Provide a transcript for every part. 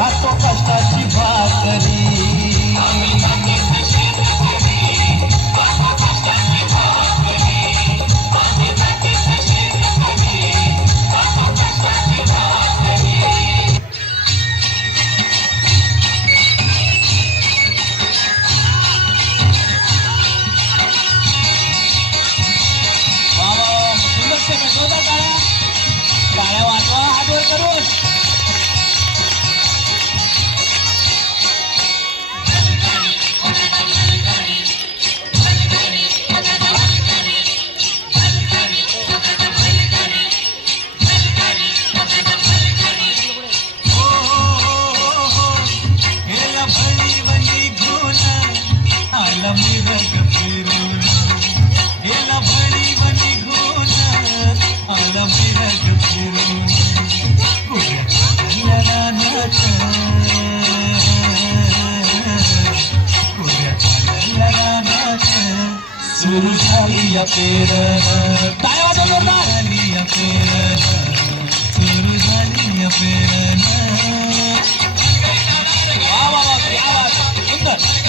खातो कष्टाची भाकरी सुरू झाली या पेरण काय झाली या पेरण सुरू झाली या पेरण वा वा वा क्या बात सुंदर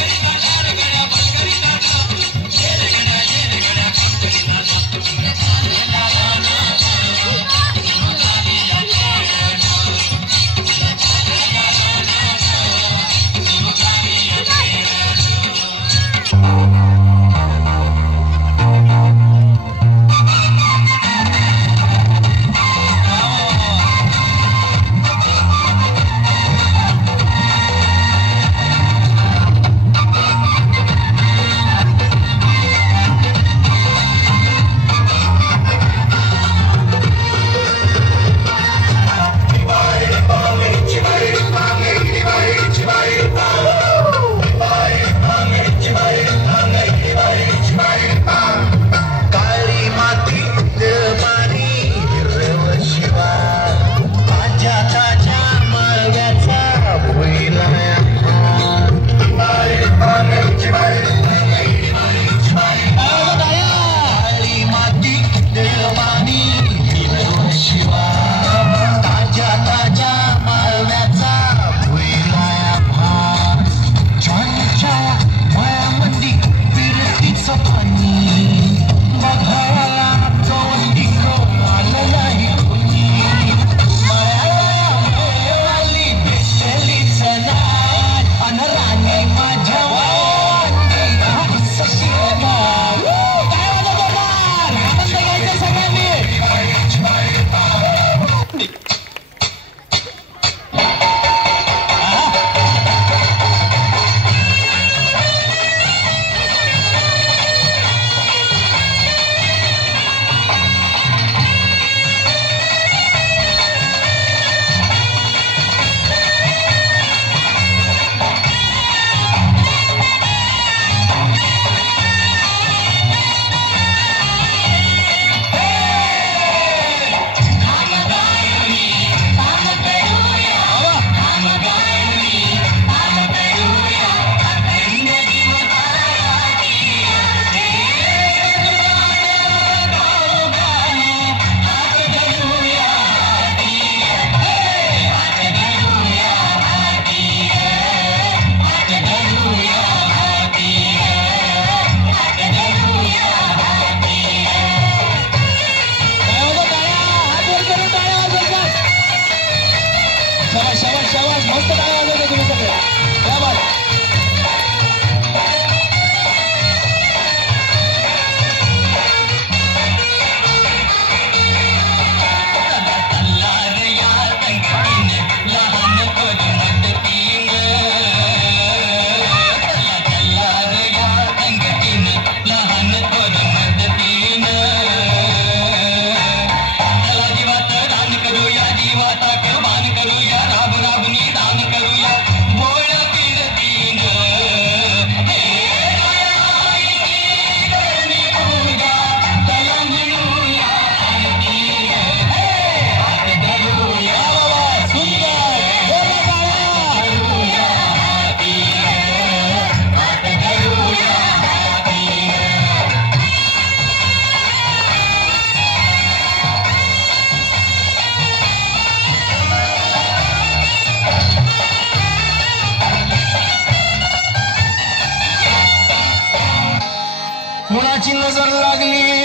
नजर लागली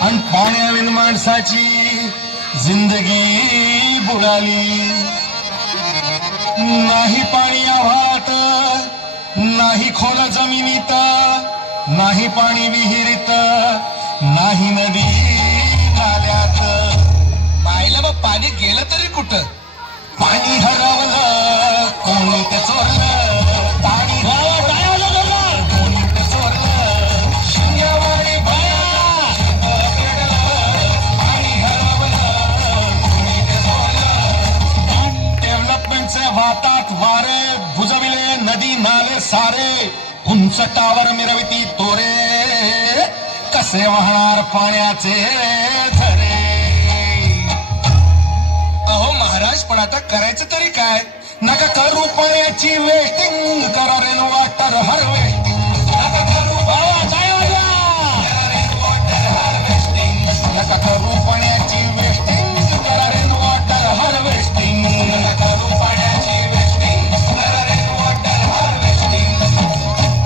आणि पाण्याविन माणसाची जिंदगी बुडाली. नाही पाणी आव्हात, नाही खोल जमिनीत, नाही पाणी विहिरीत, नाही नदी नाल्यात. पाहिलं मग पाणी गेलं तरी कुठं? पाणी हरवलं कोणी ते चोरलं, पाणी हरवलं कोणी ते चोरलं, शिंगवाडी पाणी हरवलं कोणी ते चोरलं. डेव्हलपमेंटचे वातात वारे बुजविले नदी नाले सारे, उंच टावर मिरविती तोरे, कसे वाहणार पाण्याचे झरे. अहो महाराज, पण आता करायचं तरी काय? नका करू पाण्याची वेस्टिंग, करा रेन वॉटर हार्वेस्टिंग. नका करू नका करू पाण्याची वेस्टिंग, करा रेन वॉटर हार्वेस्टिंग. नका करू पाण्याची वेस्टिंग, करा रेन वॉटर हार्वेस्टिंग.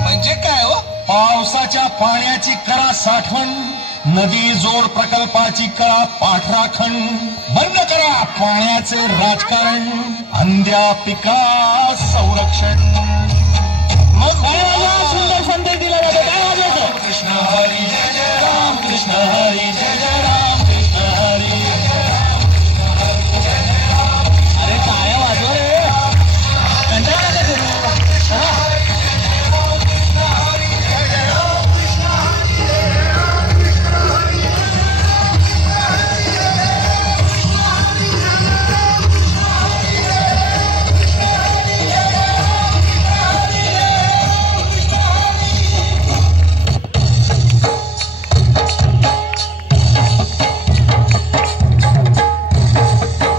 म्हणजे काय हो? पावसाच्या पाण्याची करा साठवण, नदी जोड प्रकल्पाची करा पाठराखण. बंद करा पाण्याचे राजकारण, अंध्या पिका संरक्षण. मग सुंदर संदेश